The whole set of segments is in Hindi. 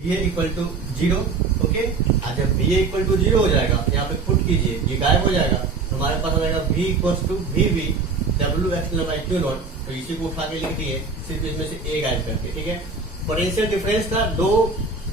VA equal to 0। ओके, जब VA इक्वल टू 0 हो जाएगा, यहाँ पे पुट कीजिए, ये गायब हो जाएगा, तो हमारे पास आ जाएगा V equal to VV W external by Q not. तो इसी को उठा के लिख दिए, सिर्फ इसमें से A गायब करके। ठीक है, पोटेंशियल डिफरेंस था दो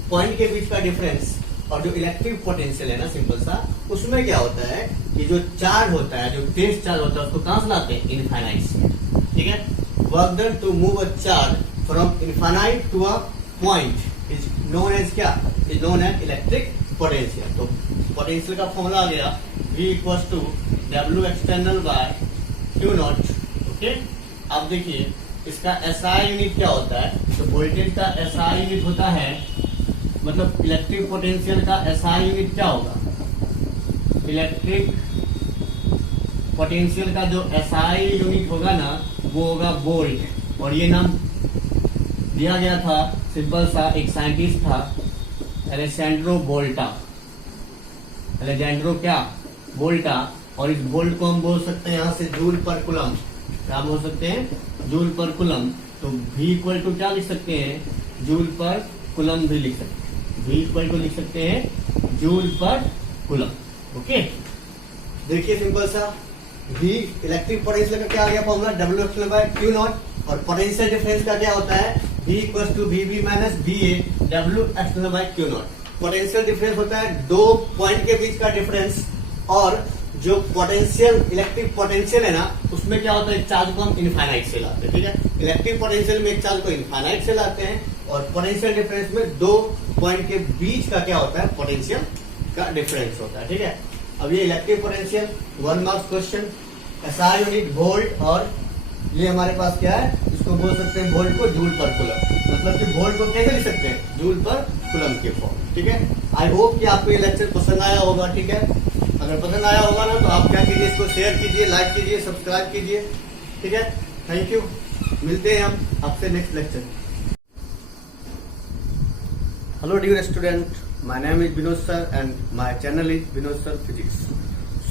पॉइंट के बीच का डिफरेंस, और जो इलेक्ट्रिक पोटेंशियल है ना सिंपल सा, उसमें क्या होता है कि जो चार्ज होता है, जो तेज चार्ज होता है, उसको कहां से लाते हैं? इनफाइनाइट से। ठीक है, work done to move a charge from infinite to a point is known as क्या? Is known as electric potential. तो पोटेंशियल का फॉर्मूला आ गया V equal to W external by Q not. Okay, अब देखिए इसका SI यूनिट क्या होता है? तो वोल्टेज का SI यूनिट होता है, मतलब इलेक्ट्रिक पोटेंशियल का SI यूनिट क्या होगा? इलेक्ट्रिक पोटेंशियल का जो SI यूनिट होगा ना, वो होगा वोल्ट। और ये नाम दिया गया था सिंपल सा, एक साइंटिस्ट था एलेजेंड्रो वोल्टा। एलेजेंड्रो क्या? वोल्टा। और इस वोल्ट को हम बोल सकते हैं यहाँ से जूल पर कुलम। क्या बोल सकते हैं? जूल पर कुलम। तो V इक्वल टू क्या लिख सकते हैं? जूल पर कुलम भी लिख सकते हैं। V इक्वल टू लिख सकते हैं जूल पर कुलम। ओके, देखिए सिंपल सा, V इलेक्ट्रिक पोटेंशियल का क्या आ गया formula? W external by Q not. और पोटेंशियल डिफरेंस का क्या होता है? V equal to VB minus VA W external by Q not. Potential difference होता है दो पॉइंट के बीच का डिफरेंस, और जो पोटेंशियल इलेक्ट्रिक पोटेंशियल है ना, उसमें क्या होता है? एक चार्ज को हम इनफाइनाइट से लाते हैं। ठीक है, इलेक्ट्रिक पोटेंशियल में एक चार्ज को इनफाइनाइट से लाते हैं, और पोटेंशियल डिफरेंस में दो पॉइंट के बीच का क्या होता है? पोटेंशियल का डिफरेंस होता है। ठीक है, अब ये electric potential 1 marks question, SI unit volt, और ये हमारे पास क्या है? इसको बोल सकते हैं वोल्ट को जूल पर कुलम। मतलब कि वोल्ट को कैसे लिख सकते हैं? जूल पर कुलम के फॉर्म। ठीक है, आई होप कि आपको ये लेक्चर पसंद आया होगा। ठीक है, अगर पसंद आया होगा ना, तो आप क्या कीजिए, इसको शेयर कीजिए, लाइक कीजिए, सब्सक्राइब कीजिए। ठीक है, थैंक यू। मिलते हैं हम आपसे next lecture. Hello dear student, my name is Vinod sir and my channel is Vinod sir physics.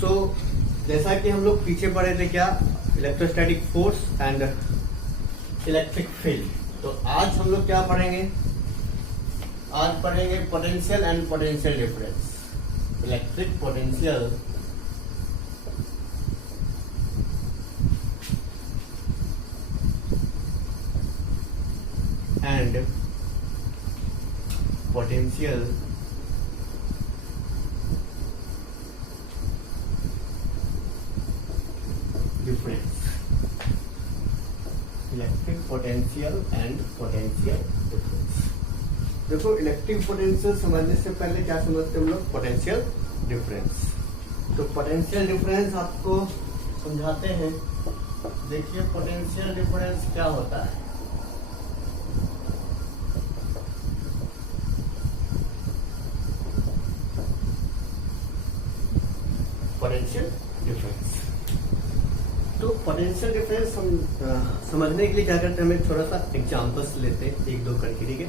So जैसा कि हम लोग पीछे पढ़े थे क्या, electrostatic force and electric field, तो आज हम लोग क्या पढ़ेंगे? आज पढ़ेंगे potential and potential difference. Electric potential and potential difference. Electric potential and potential difference. देखो, इलेक्ट्रिक पोटेंशियल समझने से पहले क्या समझते हैं हम लोग? Potential difference. तो पोटेंशियल डिफरेंस आपको समझाते हैं। देखिए पोटेंशियल डिफरेंस क्या होता है। पोटेंशियल डिफरेंस, तो पोटेंशियल डिफरेंस हम समझने के लिए क्या करते हैं, हमें थोड़ा सा एग्जांपल्स लेते हैं, एक दो करके। ठीक है,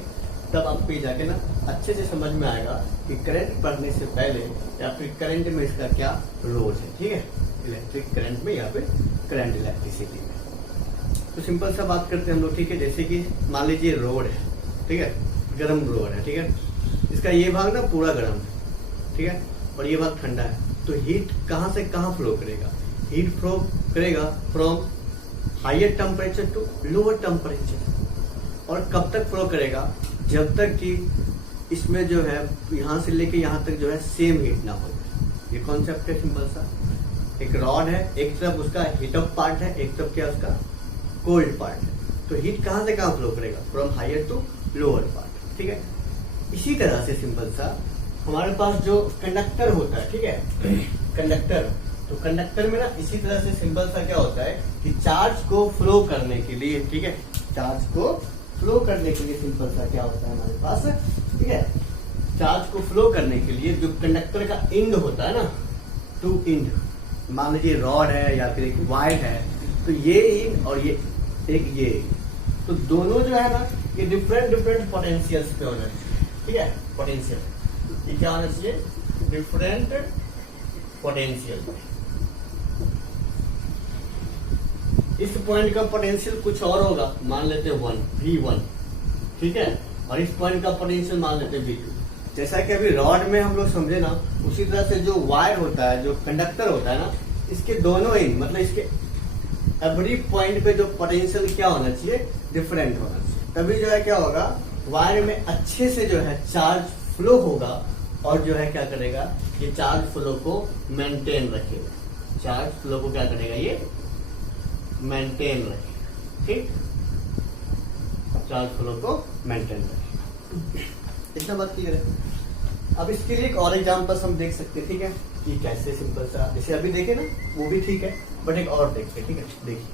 तब आपको ये जाके ना अच्छे से समझ में आएगा कि करंट पढ़ने से पहले या फिर करंट में इसका क्या रोल है। ठीक है, इलेक्ट्रिक करंट में या फिर करंट इलेक्ट्रिसिटी में। तो सिंपल सा बात करते हैं हम लोग। ठीक है, जैसे कि मान लीजिए रोड है, ठीक है, गर्म रोड है। ठीक है, इसका ये भाग ना पूरा गर्म है, ठीक है, और ये भाग ठंडा है। तो हीट कहाँ से कहाँ फ्लो करेगा? हीट फ्लो करेगा from higher temperature to lower temperature. और कब तक फ्लो करेगा? जब तक कि इसमें जो है यहाँ से लेके यहाँ तक जो है सेम हीट ना हो जाए। ये कॉन्सेप्ट है सिंपल सा। एक रॉड है, एक तरफ उसका हीट अप पार्ट है, एक तरफ क्या उसका कोल्ड पार्ट है। तो हीट कहाँ से कहाँ फ्लो करेगा? From higher to lower part. ठीक है, इसी तरह से सिंपल सा हमारे पास जो कंडक्टर होता है, ठीक है, कंडक्टर, तो कंडक्टर में ना इसी तरह से सिंपल सा क्या होता है कि चार्ज को फ्लो करने के लिए, ठीक है, चार्ज को फ्लो करने के लिए सिंपल सा क्या होता है हमारे पास, ठीक है, चार्ज को फ्लो करने के लिए जो कंडक्टर का इंड होता है ना, टू इंड, मान लीजिए रॉड है या फिर एक वायर है, तो ये इंड और ये एक ये, तो दोनों जो है ना ये डिफरेंट डिफरेंट पोटेंशियल्स पे होना चाहिए। ठीक है, पोटेंशियल ये क्या होना चाहिए? Different potential. इस पॉइंट का पोटेंशियल कुछ और होगा, मान लेते हैं 1 V1, ठीक है, और इस पॉइंट का पोटेंशियल मान लेते हैं V2। जैसा कि अभी रॉड में हम लोग समझे ना, उसी तरह से जो वायर होता है, जो कंडक्टर होता है ना, इसके दोनों एंड मतलब इसके एवरी पॉइंट पे जो पोटेंशियल क्या होना चाहिए, डिफरेंट होना चाहिए। तभी जो है क्या होगा, वायर में अच्छे से जो है चार्ज फ्लो होगा और जो है क्या करेगा, ये चार्ज फ्लो को मेंटेन रखेगा। चार्ज फ्लो को क्या करेगा, ये मेंटेन रखेगा। ठीक, चार्ज फ्लो को मेंटेन रखेगा। इतना बात क्लियर है। अब इसके लिए एक और एग्जांपल हम देख सकते हैं, ठीक है, कि कैसे सिंपल सा, जैसे अभी देखे ना वो भी ठीक है, बट एक और देखते हैं। ठीक है, देखिए,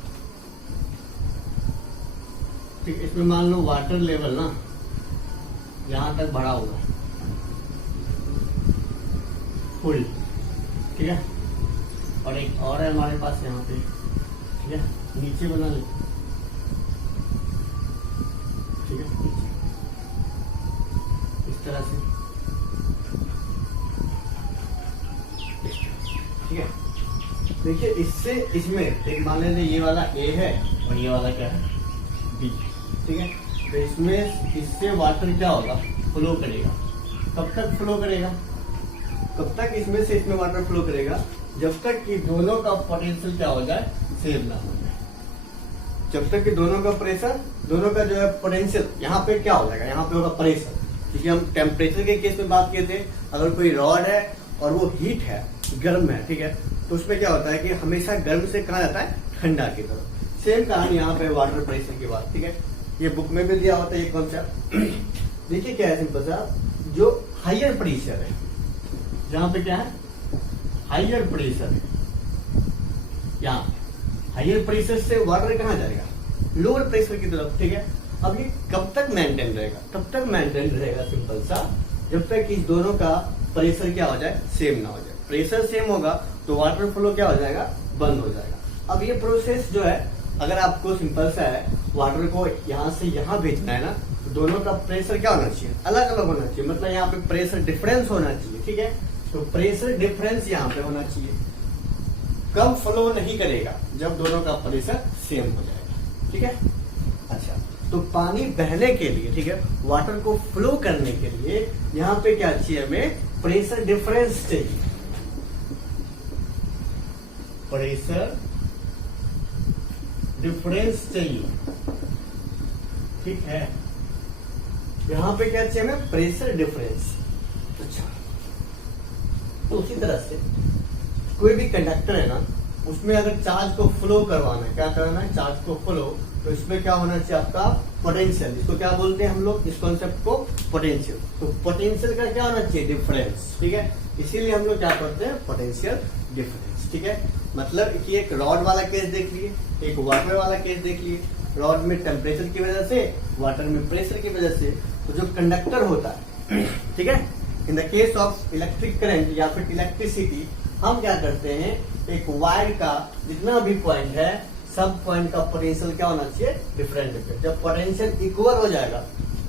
ठीक, इसमें मान लो वाटर लेवल ना यहां तक बढ़ा होगा फुल, ठीक है, और एक और है हमारे पास यहाँ पे, ठीक है, नीचे बना ले, ठीक है, नीचे इस तरह से, ठीक है। देखिए इससे इसमें एक मान लेते ये वाला ए है और ये वाला क्या है, बी, ठीक है। तो इसमें इससे वाटर क्या होगा, फ्लो करेगा। कब तक फ्लो करेगा, कब तक इसमें से इसमें वाटर फ्लो करेगा, जब तक कि दोनों का पोटेंशियल क्या हो जाए, सेम ना हो जाए। जब तक कि दोनों का प्रेशर, दोनों का जो है पोटेंशियल, यहाँ पे क्या हो जाएगा, यहाँ पे होगा प्रेशर। क्योंकि हम टेम्परेचर के केस में बात किए थे, अगर कोई रॉड है और वो हीट है, गर्म है, ठीक है, तो उसमें क्या होता है कि हमेशा गर्म से कहा जाता है ठंडा की तरफ। सेम कहानी यहाँ पे वाटर प्रेशर की बात, ठीक है, ये बुक में भी दिया होता है ये कॉन्सेप्ट। देखिए क्या है सिंपल सा, जो हायर प्रेशर है, जहाँ पे क्या है, हायर प्रेशर है, यहाँ हायर प्रेशर से वाटर कहाँ जाएगा, लोअर प्रेशर की तरफ, ठीक है। अब ये कब तक मेंटेन रहेगा, तब तक मेंटेन रहेगा सिंपल सा, जब तक इस दोनों का प्रेशर क्या हो जाए, सेम ना हो जाए। प्रेशर सेम होगा तो वाटर फ्लो क्या हो जाएगा, बंद हो जाएगा। अब ये प्रोसेस जो है, अगर आपको सिंपल सा है, वाटर को यहाँ से यहाँ भेजना है ना, तो दोनों का प्रेशर क्या होना चाहिए, अलग अलग होना चाहिए, मतलब यहाँ पे प्रेशर डिफरेंस होना चाहिए, ठीक है। तो प्रेशर डिफरेंस यहाँ पे होना चाहिए। कब फ्लो नहीं करेगा, जब दोनों का प्रेशर सेम हो जाएगा, ठीक है। अच्छा, तो पानी बहने के लिए, ठीक है, वाटर को फ्लो करने के लिए यहाँ पे क्या चाहिए, हमें प्रेशर डिफरेंस चाहिए। प्रेशर डिफरेंस चाहिए, ठीक है। यहां पे क्या चाहिए हमें, प्रेशर डिफरेंस। अच्छा, तो उसी तरह से कोई भी कंडक्टर है ना, उसमें अगर चार्ज को फ्लो करवाना है, क्या करना है, चार्ज को फ्लो, तो इसमें क्या होना चाहिए आपका पोटेंशियल। इसको क्या बोलते हैं हम लोग, इस कॉन्सेप्ट को पोटेंशियल। तो पोटेंशियल का क्या होना चाहिए, डिफरेंस, ठीक है। इसीलिए हम लोग क्या करते हैं, पोटेंशियल डिफरेंस, ठीक है। मतलब कि एक रॉड वाला केस देख लिए, एक वाटर वाला केस देख लिए। रॉड में टेम्परेचर की वजह से, वाटर में प्रेशर की वजह से, तो जो कंडक्टर होता है, ठीक है, in the case of electric current या फिर इलेक्ट्रिसिटी, हम क्या करते हैं, एक वायर का जितना भी पॉइंट है, सब पॉइंट का पोटेंशियल क्या होना चाहिए, डिफरेंट। जब पोटेंशियल इक्वल हो जाएगा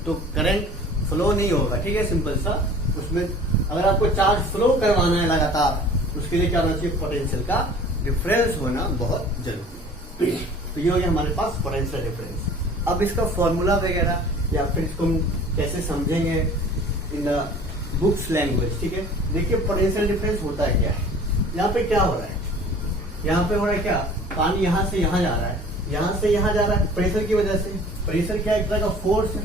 तो करंट फ्लो नहीं होगा, ठीक है, सिंपल सा। उसमें अगर आपको चार्ज फ्लो करवाना है लगातार, उसके लिए क्या होना चाहिए, पोटेंशियल का डिफरेंस होना बहुत जरूरी है। तो ये हो गया हमारे पास पोटेंशियल डिफरेंस। अब इसका फॉर्मूला वगैरह या फिर इसको हम कैसे समझेंगे इन द बुक्स लैंग्वेज, ठीक है। देखिए पोटेंशियल डिफरेंस होता है क्या है, यहाँ पे क्या हो रहा है, यहाँ पे हो रहा है क्या, पानी यहाँ से यहाँ जा रहा है, यहाँ से यहाँ जा रहा है प्रेशर की वजह से। प्रेशर क्या, एक तरह का फोर्स है,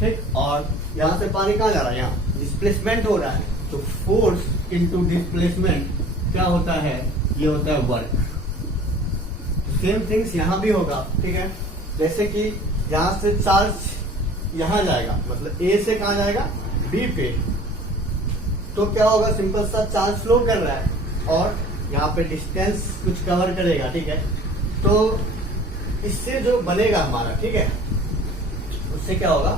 ठीक। और यहाँ से पानी कहाँ जा रहा है, यहाँ डिस्प्लेसमेंट हो रहा है। तो फोर्स इनटू डिस्प्लेसमेंट क्या होता है, ये होता है वर्क। सेम थिंग्स यहाँ भी होगा, ठीक है। जैसे कि यहाँ से चार्ज यहाँ जाएगा, मतलब ए से कहाँ जाएगा, बी पे, तो क्या होगा, सिंपल सा चार्ज फ्लो कर रहा है और यहाँ पे डिस्टेंस कुछ कवर करेगा, ठीक है। तो इससे जो बनेगा हमारा, ठीक है, उससे क्या होगा,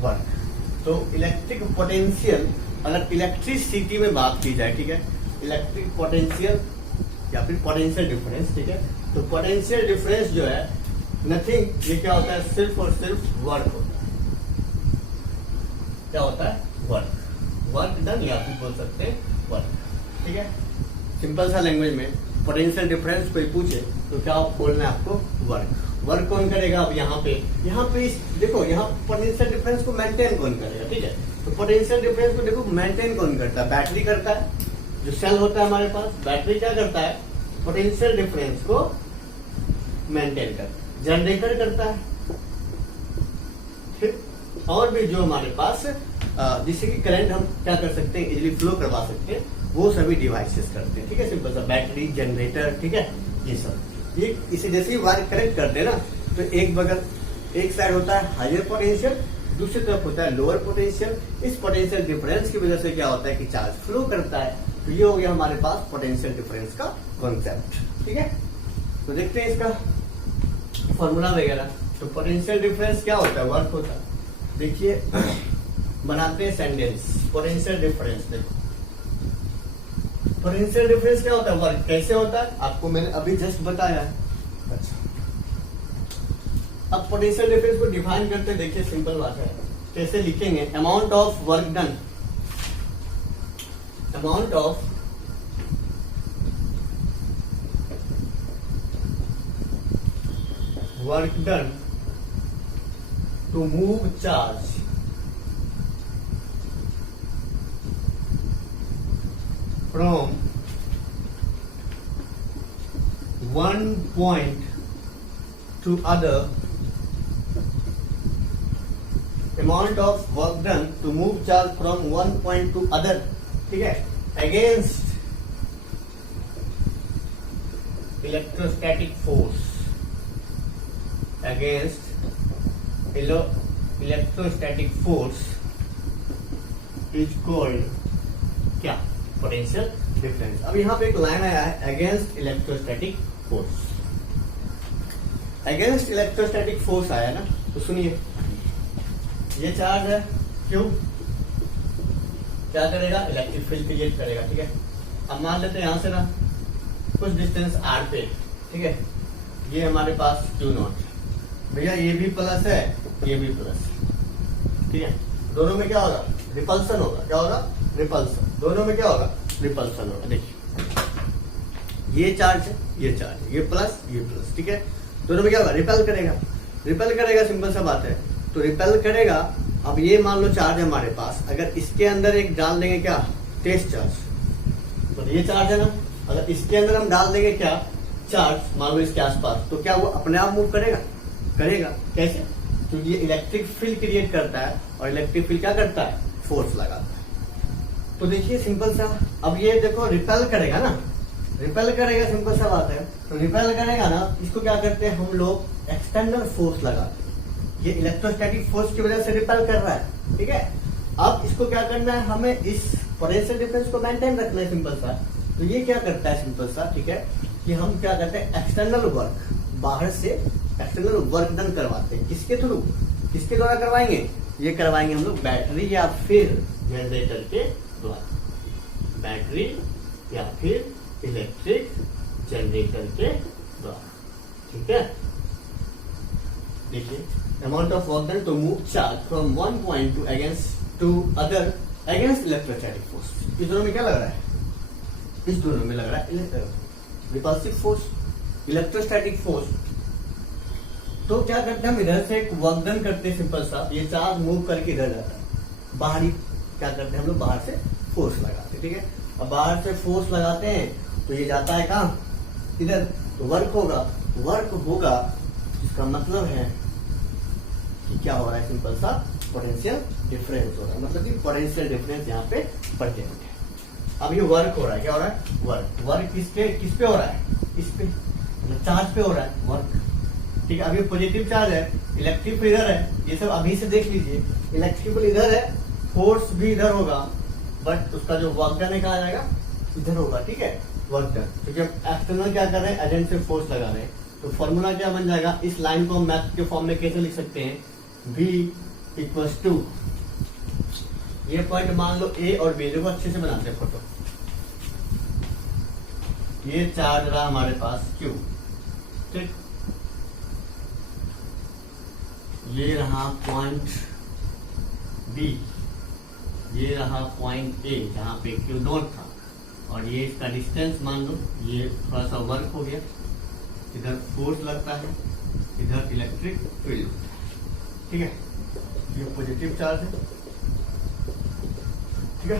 वर्क। तो इलेक्ट्रिक पोटेंशियल, अगर इलेक्ट्रिसिटी में बात की जाए, ठीक है, इलेक्ट्रिक पोटेंशियल या फिर पोटेंशियल डिफरेंस, ठीक है। तो पोटेंशियल डिफरेंस जो है नथिंग, ये क्या होता है, सिर्फ और सिर्फ वर्क होता है। क्या होता है, वर्क, वर्क डन, या फिर बोल सकते हैं वर्क, ठीक है। सिंपल सा लैंग्वेज में पोटेंशियल डिफरेंस कोई पूछे तो क्या बोलना है आपको, वर्क। वर्क कौन करेगा? अब यहाँ पे देखो, यहाँ पोटेंशियल डिफरेंस को मेंटेन कौन करेगा? ठीक है, तो पोटेंशियल डिफरेंस को देखो मेंटेन कौन करता है? बैटरी करता है। जो सेल होता है हमारे पास, बैटरी क्या करता है? पोटेंशियल डिफरेंस को मेंटेन करता है। जनरेटर करता है, ठीक। और भी जो हमारे पास जिससे कि करंट हम क्या कर सकते हैं, इजिली फ्लो करवा सकते हैं, वो सभी डिवाइसेस करते हैं। ठीक है, सिंपल सा बैटरी, जनरेटर, ठीक है, ये सब। ये इसे जैसे ही वायर कनेक्ट करते हैं ना, तो एक साइड होता है हायर पोटेंशियल, दूसरी तरफ होता है लोअर पोटेंशियल। इस पोटेंशियल डिफरेंस की वजह से क्या होता है कि चार्ज फ्लो करता है। तो ये हो गया हमारे पास पोटेंशियल डिफरेंस का कॉन्सेप्ट। ठीक है, तो देखते हैं इसका फॉर्मूला वगैरह। तो पोटेंशियल डिफरेंस क्या होता है? वर्क होता है। देखिए, बनाते हैं सेंटेंस। पोटेंशियल डिफरेंस, देखो पोटेंशियल डिफरेंस क्या होता है? वर्क कैसे होता है आपको मैंने अभी जस्ट बताया है। अच्छा, अब पोटेंशियल डिफरेंस को डिफाइन करते हैं। देखिए सिंपल बात है, कैसे लिखेंगे? Amount of work done, amount of work done to move charge from one point to other, amount of work done to move charge from one point to other, ठीक है, against electrostatic force, against electrostatic force is called क्या? Potential difference. अब यहाँ पे एक लाइन आया है, against electrostatic force. Against electrostatic force आया ना, तो सुनिए, ये चार्ज है क्यों, क्या करेगा? इलेक्ट्रिक फील्ड क्रिएट करेगा। ठीक है, अब मान लेते हैं यहां से ना कुछ डिस्टेंस आर पे, ठीक है, ये हमारे पास क्यू नॉट, भैया ये भी प्लस है, ये भी प्लस, ठीक है, दोनों में क्या होगा? रिपल्सन होगा। क्या होगा? रिपल्सन। दोनों में क्या होगा? रिपल्सन होगा। देखिए, ये चार्ज है, ये चार्ज है, ये प्लस, ये प्लस, ठीक है, दोनों में क्या होगा? रिपेल करेगा। रिपेल करेगा, सिंपल सा बात है। तो रिपेल करेगा। अब ये मान लो चार्ज है हमारे पास, अगर इसके अंदर एक डाल देंगे क्या? टेस्ट चार्ज, तो ये चार्ज है ना, अगर इसके अंदर हम डाल देंगे क्या? चार्ज, मान लो इसके आसपास, तो क्या वो अपने आप मूव करेगा? करेगा। कैसे? क्योंकि ये इलेक्ट्रिक फील्ड क्रिएट करता है, और इलेक्ट्रिक फील्ड क्या करता है? फोर्स लगाता है। तो देखिए सिंपल सा, अब ये देखो रिपेल करेगा ना, रिपेल करेगा, सिंपल सा बात है। तो रिपेल करेगा ना, इसको क्या करते हैं हम लोग? एक्सटर्नल फोर्स लगाते हैं। ये इलेक्ट्रोस्टैटिक फोर्स की वजह से रिपेल कर रहा है। ठीक है, अब इसको क्या करना है? हमें इस पोटेंशियल डिफरेंस को मेंटेन रखना है, सिंपल सा। तो ये क्या करता है? सिंपल सा, ठीक है, कि हम क्या करते हैं? एक्सटर्नल वर्क, बाहर से एक्सटर्नल वर्क डन करवाते हैं। किसके थ्रू? किसके द्वारा करवाएंगे? ये करवाएंगे हम लोग बैटरी या फिर जनरेटर के द्वारा, बैटरी या फिर इलेक्ट्रिक जनरेटर के द्वारा। ठीक है, देखिए, amount of work done to move charge from one point to against to other against electrostatic force. इस दोनों में क्या लग रहा है? इस दोनों में लग रहा है रिपल्सिव फोर्स, इलेक्ट्रोस्टैटिक फोर्स। तो क्या करते हैं हम? इधर से एक वर्क डन करते हैं, सिंपल सा, ये चार्ज मूव करके इधर जाता है, बाहरी क्या करते हैं हम लोग? बाहर से फोर्स लगाते हैं। ठीक है, अब बाहर से फोर्स लगाते हैं तो ये जाता है कहाँ? इधर, तो वर्क होगा। वर्क होगा, इसका मतलब है कि क्या हो रहा है? सिंपल सा पोटेंशियल डिफरेंस हो रहा है, मतलब कि पोटेंशियल डिफरेंस यहाँ पे प्रेजेंट है। अब ये वर्क हो रहा है, क्या हो रहा है? वर्क। वर्क किस पे हो रहा है? इस पे, मतलब चार्ज पे हो रहा है वर्क। ठीक है, अभी पॉजिटिव चार्ज है, इलेक्ट्रिक इधर है, ये सब अभी से देख लीजिए, इलेक्ट्रिकल इधर है, फोर्स भी इधर होगा, बट उसका जो वर्क डन है कहाँ जाएगा? इधर होगा। ठीक है, वर्क डन, क्योंकि हम एक्सटर्नल क्या कर रहे हैं? एजेंट से फोर्स लगा रहे हैं। तो फॉर्मूला क्या बन जाएगा? इस लाइन को हम मैथ के फॉर्म में कैसे लिख सकते हैं? V इक्वल्स टू, ये पॉइंट मान लो A और B, देखो अच्छे से बनाते हैं फोटो। ये चार्ज रहा हमारे पास Q, ठीक, ये रहा पॉइंट B, ये रहा पॉइंट A जहां पे Q डॉट था, और ये इसका डिस्टेंस मान लो, ये थोड़ा सा वर्क हो गया, इधर फोर्स लगता है, इधर इलेक्ट्रिक फील्ड, ठीक है, ये पॉजिटिव चार्ज है, ठीक है,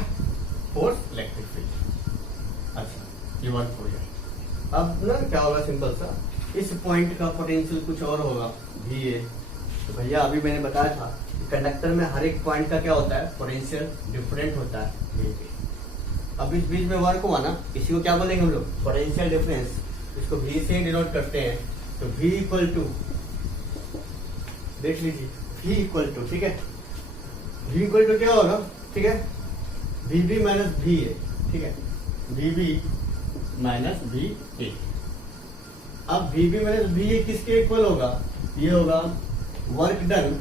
फोर्स इलेक्ट्रिक फील्ड। अच्छा, ये वर्क हो जाए। अब ना क्या होगा, सिंपल सा, इस पॉइंट का पोटेंशियल कुछ और होगा, भी है। तो भैया अभी मैंने बताया था कंडक्टर में हर एक पॉइंट का क्या होता है, पोटेंशियल डिफरेंट होता है। अब इस बीच में वर्क हुआ ना, इसी को क्या बोलेंगे हम लोग, पोटेंशियल डिफरेंस। इसको भी से डिनोट करते हैं, तो V इक्वल टू, देख लीजिए, V इक्वल टू, ठीक है, V इक्वल टू क्या होगा, ठीक है, VB माइनस VA, ठीक है, VB माइनस VA। अब VB माइनस VA किसके इक्वल होगा, ये होगा work done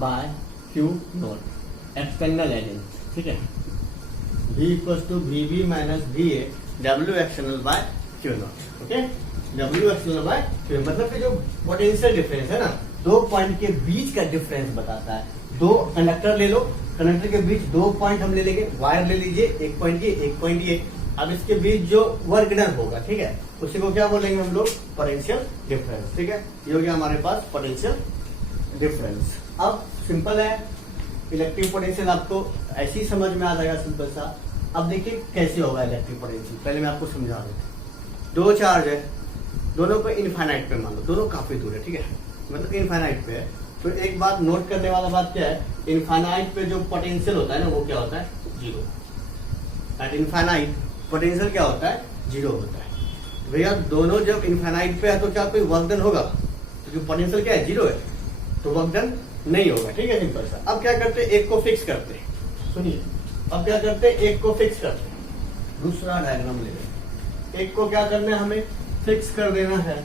by Q not, external agent, ठीक है, V equal to VB minus VA, W external by Q not, okay, W external by Q, मतलब कि जो पोटेंशियल डिफरेंस है ना, दो पॉइंट के बीच का डिफरेंस बताता है। दो कंडक्टर ले लो, कंडक्टर के बीच दो पॉइंट हम ले लेंगे, वायर ले लीजिए, एक पॉइंट ये, एक पॉइंट ये। अब इसके बीच जो वर्क डन होगा, ठीक है, उसी को क्या बोलेंगे हम लोग, पोटेंशियल डिफरेंस, ठीक है। ये हो गया हमारे पास पोटेंशियल डिफरेंस। अब सिंपल है, इलेक्ट्रिक पोटेंशियल आपको ऐसे ही समझ में आ जाएगा, सिंपल सा। अब देखिए कैसे होगा इलेक्ट्रिक पोटेंशियल, पहले मैं आपको समझा देता। दो चार्ज है, दोनों पे इनफाइनाइट पे मान लो, दोनों काफी दूर है, ठीक है, मतलब इनफाइनाइट पे है। तो एक बात नोट करने वाला बात क्या है, इनफाइनाइट पे जो पोटेंशियल होता है ना, वो क्या होता है, जीरो। एट इनफाइनाइट पोटेंशियल क्या होता है, जीरो होता है। तो भैया दोनों जब इनफाइनाइट पे है, तो क्या कोई वर्क डन होगा, तो जो पोटेंशियल क्या है, जीरो है, तो वर्क डन नहीं होगा, ठीक है, सिंपल सा। अब क्या करते हैं, एक को फिक्स करते हैं, सुनिए, अब क्या करते हैं, एक को फिक्स करते हैं, दूसरा डायग्राम ले लेते हैं। एक को क्या करना है, हमें फिक्स कर देना है।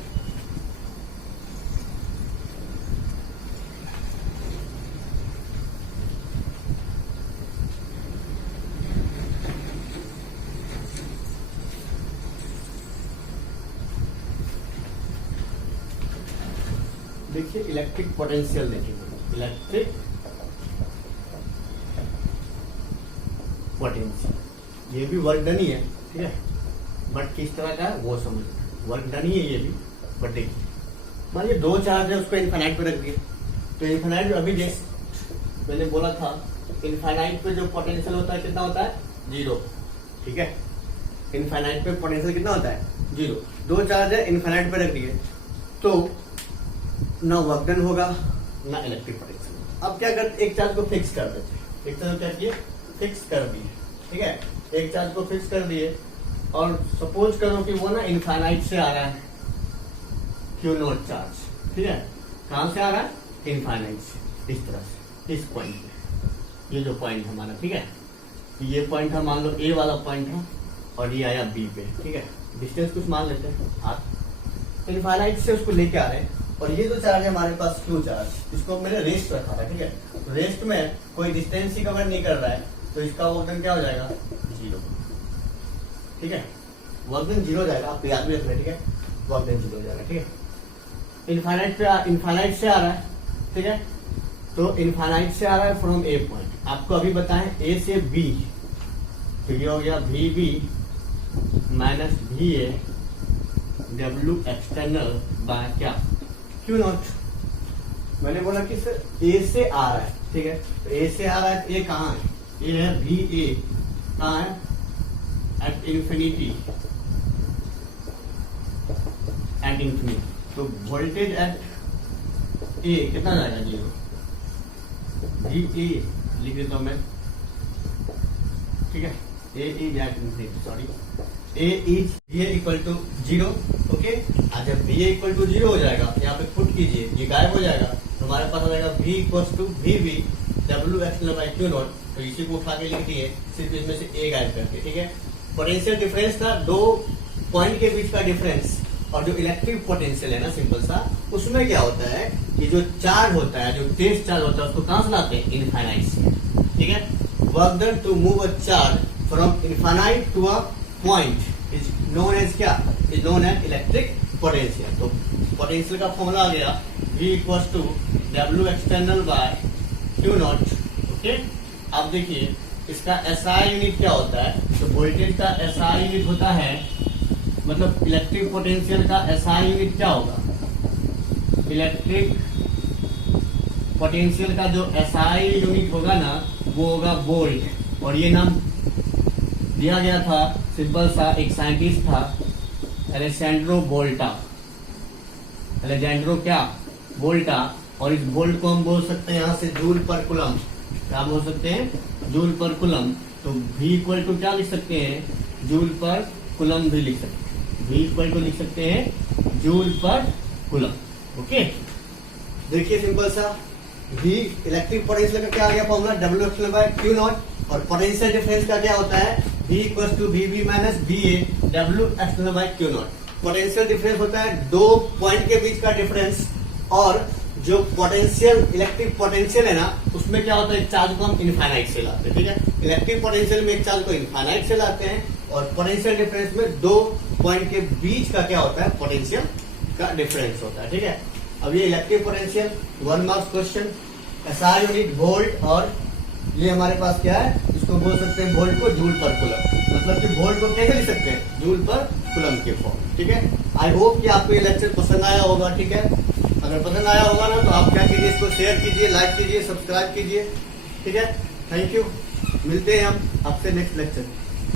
देखिए इलेक्ट्रिक पोटेंशियल देखेंगे, इलेक्ट्रिक पोटेंशियल, ये भी वर्क डन ही है, ठीक है, बट किस तरह का है वो समझ, वर्क डन ही है ये भी, बट देखिए मान लीजिए दो चार्ज है, उसको इनफाइनाइट पे रख दिए, तो इनफाइनाइट अभी जैसे मैंने बोला था, इनफाइनाइट पे जो पोटेंशियल होता है कितना होता है, जीरो, ठीक है, इनफाइनाइट पे पोटेंशियल कितना होता है, जीरो। दो चार्ज है, इनफाइनाइट पे रख दिए, तो ना वर्क डन होगा ना इलेक्ट्रिक पोटेंशियल। अब क्या करते, एक चार्ज को फिक्स कर देते, एक चार्ज क्या किए, फिक्स कर दिए, ठीक है, एक चार्ज को फिक्स कर दिए, और सपोज करो कि वो ना इनफाइनाइट से आ रहा है, Q नॉट चार्ज, ठीक है, कहां से आ रहा है, इनफाइनाइट से, इस तरह से, इस पॉइंट पे, ये जो पॉइंट हमारा, ठीक है, ये पॉइंट है, मान लो A वाला पॉइंट है, और ये आया B पे, ठीक है, डिस्टेंस कुछ मान लेते हैं R, इनफाइनाइट से उसको लेके आ रहे हैं, और ये जो चार्ज है हमारे पास Q चार्ज, इसको मैंने रेस्ट रखा था, ठीक है, तो रेस्ट में कोई डिस्टेंस ही कवर नहीं कर रहा है, तो इसका वर्क डन क्या हो जाएगा, जीरो, ठीक है, वर्क डन जीरो हो जाएगा, आप याद भी रखना, ठीक है, वर्क डन जीरो हो जाएगा, ठीक है। इनफाइनाइट पे, इनफाइनाइट से आ रहा है, ठीक है, तो इनफाइनाइट से आ रहा है फ्रॉम A पॉइंट, आपको अभी बताएं A से B, तो ये हो गया VB minus VA, W external by क्या, Q नॉट। मैंने बोला कि सर A से आ रहा है, ठीक है, तो A से आ रहा है, A कहाँ है, ये है VA, कहाँ है, एट इंफिनिटी, एट इंफिनिटी, तो वोल्टेज एट A कितना जाएगा, जीरो, VA लिख देता हूं मैं, ठीक है, A is at infinity, sorry, A is VA equal to zero, okay. आज जब VA इक्वल टू जीरो हो जाएगा, यहाँ पे पुट कीजिए, ये गायब हो जाएगा, तो हमारे पास आ जाएगा V equal to VB W external by Q not, तो इसी को उठा के लिख दिए, सिर्फ इसमें से A गायब करके, ठीक है। पोटेंशियल डिफरेंस था, दो पॉइंट के बीच का डिफरेंस, और जो इलेक्ट्रिक पोटेंशियल है ना, सिंपल सा, उसमें क्या होता है कि जो चार्ज होता है, जो तेज चार्ज होता है, उसको कहां से लाते हैं, इनफाइनाइट से, ठीक है। Work done to move a charge from infinite to a point is known as क्या, is known as electric potential. तो पोटेंशियल का फॉर्मूला आ गया V equal to W external by Q not, okay. अब देखिए इसका SI यूनिट क्या होता है, तो वोल्टेज का SI यूनिट होता है, मतलब इलेक्ट्रिक पोटेंशियल का SI यूनिट क्या होगा, इलेक्ट्रिक पोटेंशियल का जो एसआई यूनिट होगा ना वो होगा वोल्ट। और ये नाम दिया गया था सिंपल सा, एक साइंटिस्ट था एलेजेंड्रो वोल्टा, एलेजेंड्रो क्या वोल्टा। और इस वोल्ट को हम बोल सकते हैं यहां से जूल पर कूलम। क्या बोल सकते हैं? जूल पर कूलम। तो V इक्वल टू क्या लिख सकते हैं? जूल पर कूलम भी लिख सकते हैं। V इक्वल टू लिख सकते हैं जूल पर कूलम। ओके, देखिए सिंपल सा, V इलेक्ट्रिक पोटेंशियल का क्या आ गया formula? W external by Q not. और पोटेंशियल डिफरेंस का क्या होता है? V equal to VB minus VA W external by Q not. Potential difference होता है दो पॉइंट के बीच का डिफरेंस। और जो पोटेंशियल इलेक्ट्रिक पोटेंशियल है ना उसमें क्या होता है? एक चार्ज को हम इनफाइनाइट से लाते हैं, ठीक है। इलेक्ट्रिक पोटेंशियल में एक चार्ज को इनफाइनाइट से लाते हैं और पोटेंशियल डिफरेंस में दो पॉइंट के बीच का क्या होता है? पोटेंशियल का डिफरेंस होता है, ठीक है। अब ये electric potential 1 marks question, SI unit volt. और ये हमारे पास क्या है? इसको बोल सकते हैं वोल्ट को जूल पर कूलम। मतलब कि वोल्ट को कैसे लिख सकते हैं? जूल पर कूलम के फॉर्म, ठीक है। आई होप कि आपको ये लेक्चर पसंद आया होगा, ठीक है। अगर पसंद आया होगा ना तो आप क्या कीजिए, इसको शेयर कीजिए, लाइक कीजिए, सब्सक्राइब कीजिए, ठीक है। थैंक यू, मिलते हैं हम आपसे नेक्स्ट लेक्चर।